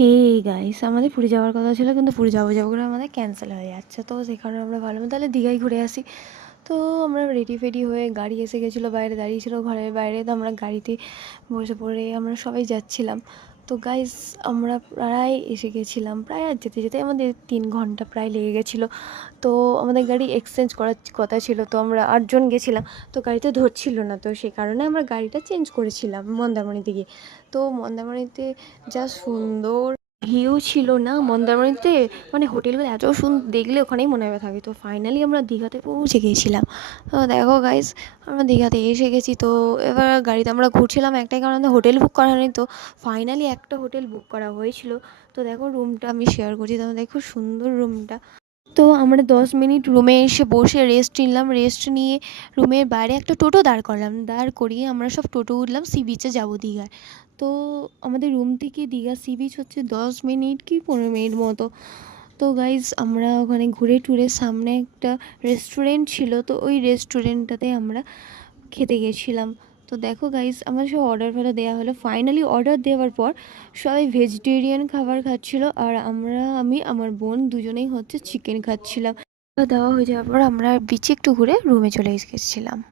Hey guys, আমাদের পুরী যাওয়ার কথা ছিল, কিন্তু পুরী যাবো যাবো করে আমাদের ক্যান্সেল হয়ে যাচ্ছে। তো সেই কারণে আমরা ভাবলাম তাহলে দীঘায় ঘুরে আসি। তো আমরা রেডি ফেডি হয়ে গাড়ি এসে গেছিলো, বাইরে দাঁড়িয়েছিল ঘরের বাইরে। তো আমরা গাড়িতে বসে পড়ে আমরা সবাই যাচ্ছিলাম। তো গাইস, আমরা প্রায় এসে গেছিলাম, প্রায় আর যেতে যেতে আমাদের 3 ঘন্টা প্রায় লেগে গেছিলো। তো আমাদের গাড়ি এক্সচেঞ্জ করার কথা ছিল, তো আমরা 8 জন গেছিলাম। তো গাড়িতে ধরছিল না, তো সেই কারণে আমরা গাড়িটা চেঞ্জ করেছিলাম মন্দারমণিতে গিয়ে। তো মন্দারমণিতে যা সুন্দর ভিউ ছিল না মন্দারমণিতে, মানে হোটেলগুলো এত সুন্দর, দেখলে ওখানেই মনে হবে থাকে। তো ফাইনালি আমরা দীঘাতে পৌঁছে গিয়েছিলাম। তো দেখো গাইস, আমরা দীঘাতে এসে গেছি। তো এবার গাড়িতে আমরা ঘুরছিলাম, একটাই কারণে হোটেল বুক করা হয়নি। তো ফাইনালি একটা হোটেল বুক করা হয়েছিল। তো দেখো রুমটা আমি শেয়ার করছি, তো দেখো সুন্দর রুমটা। তো আমরা 10 মিনিট রুমে এসে বসে রেস্ট নিলাম। রেস্ট নিয়ে রুমের বাইরে একটা টোটো দাঁড় করলাম, দাঁড় করিয়ে আমরা সব টোটো উঠলাম সি বিচে যাবো দীঘায়। তো আমাদের রুম থেকে দীঘা সি বিচ হচ্ছে 10 মিনিট কি 15 মিনিট মতো। তো গাইজ, আমরা ওখানে ঘুরে টুরে সামনে একটা রেস্টুরেন্ট ছিল, তো ওই রেস্টুরেন্টটাতে আমরা খেতে গেছিলাম। তো দেখো গাইজ, আমার সব অর্ডার ফেলে দেওয়া হলো। ফাইনালি অর্ডার দেওয়ার পর সবাই ভেজিটেরিয়ান খাবার খাচ্ছিলো, আর আমি আমার বোন দুজনেই হচ্ছে চিকেন খাচ্ছিলাম। দেওয়া হয়ে যাওয়ার পর আমরা বিচে একটু ঘুরে রুমে চলে এসেছিলাম।